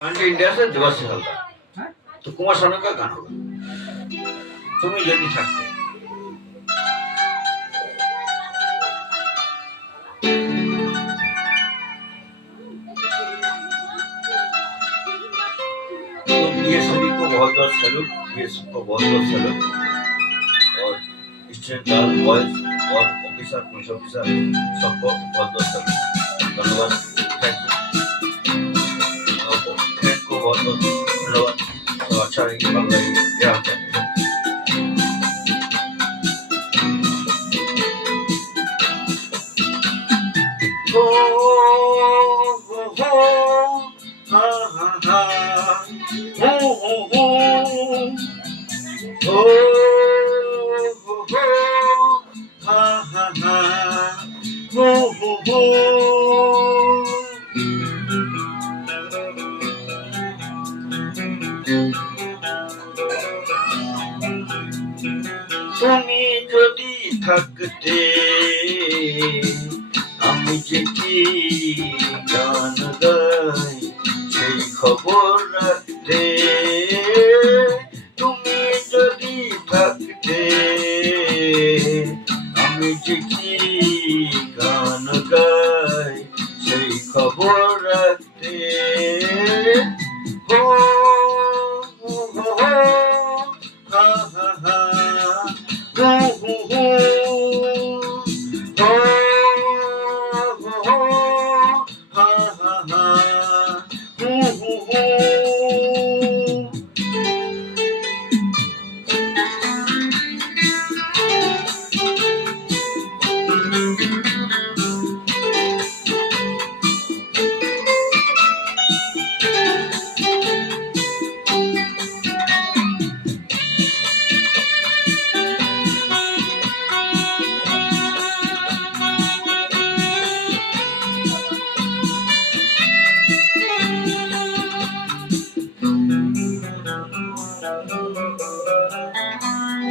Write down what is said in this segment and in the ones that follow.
India से दिवस से हल्का तो कुमार सानू का गाना होगा तुम यदि सकते तो ये सभी को बहुत बहुत सैल्यूट, ये सबको बहुत बहुत सैल्यूट। और स्टूडेंट गर्ल बॉयज और ऑफिसर पुलिस ऑफिसर सबको बहुत बहुत सैल्यूट, धन्यवाद। फ्रेंड को बहुत बहुत धन्यवाद। तो अच्छा रहेगी, भालो रहेगी, ध्यान रखें। हो हो हो हा हा हा हो हो हो हो हो हा हा हा हो हो তুমি যদি থাকতে আমি যে কি গান গাই সেই খবর রাখতে, তুমি যদি থাকতে আমি যে কি গান গাই সেই খবর রাখতে। হো হো হো হা হা হা হো হো হো হো হো হো হা হা হা হো হো হো।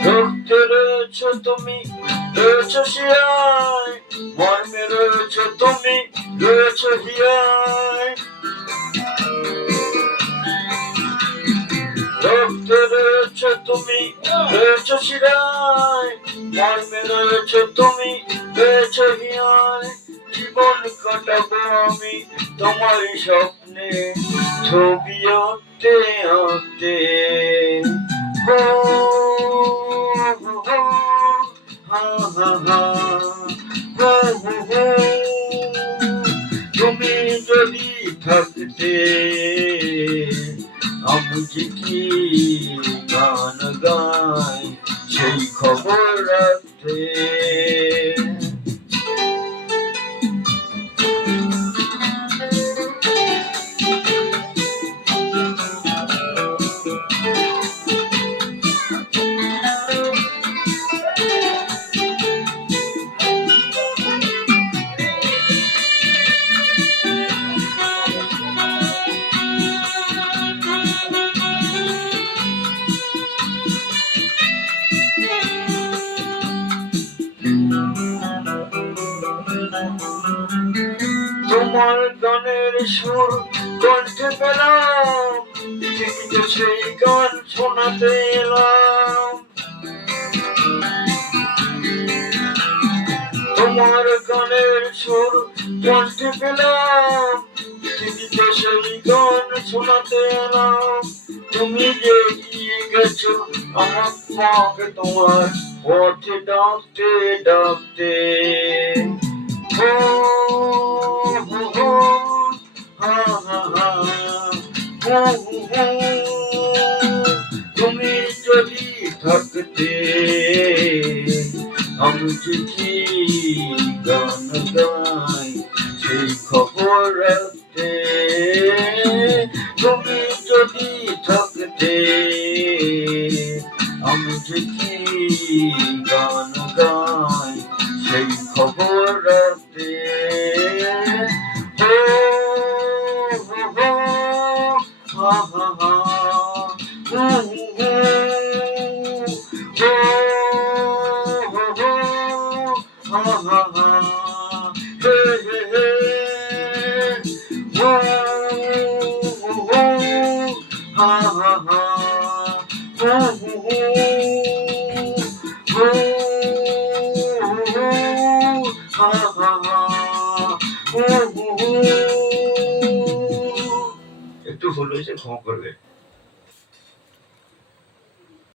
রক্তে রয়েছ তুমি, রয়েছ শিয়ায়, মর্মে রয়েছ তুমি, রয়েছ হিয়ায়। রক্তে রয়েছ তুমি, রয়েছ শিরায়, মর্মে রয়েছ তুমি, রয়েছ হিয়ায়। জীবন কাটাবো আমি তোমার স্বপ্নে, ছবি আঁকতে আঁকতে। হো হো হো হা হা হা হো হো হো। তুমি যদি থাকতে আমি যে কি গান গাই সেই খবর রাখতে। তোমার গানের সুর কণ্ঠে পেলাম, পৃথিবীতে সেই গান শোনাতে এলাম। তোমার গানের সুর কণ্ঠে পেলাম, পৃথিবীতে সেই গান শোনাতে এলাম। তুমি যে এগিয়ে গেছো আমাকে তোমার পথে ডাকতে ডাকতে। হো হো হো হা হা হা হো হো হো। তুমি যদি থাকতে আমি যে কি গান গাই সেই খবর রাখতে। তুমি যদি থাকতে আমি যে কি গান গাই সেই খবর রাখতে। হো হো হো হা হা হা হো হো হো হো হো হো হা হা হা হে হে হে হো হো হো হা হা হা হু হু হু হু হু হা হা হা হু হু হু। একটু ভুল হয়েছে, ক্ষমা করবে।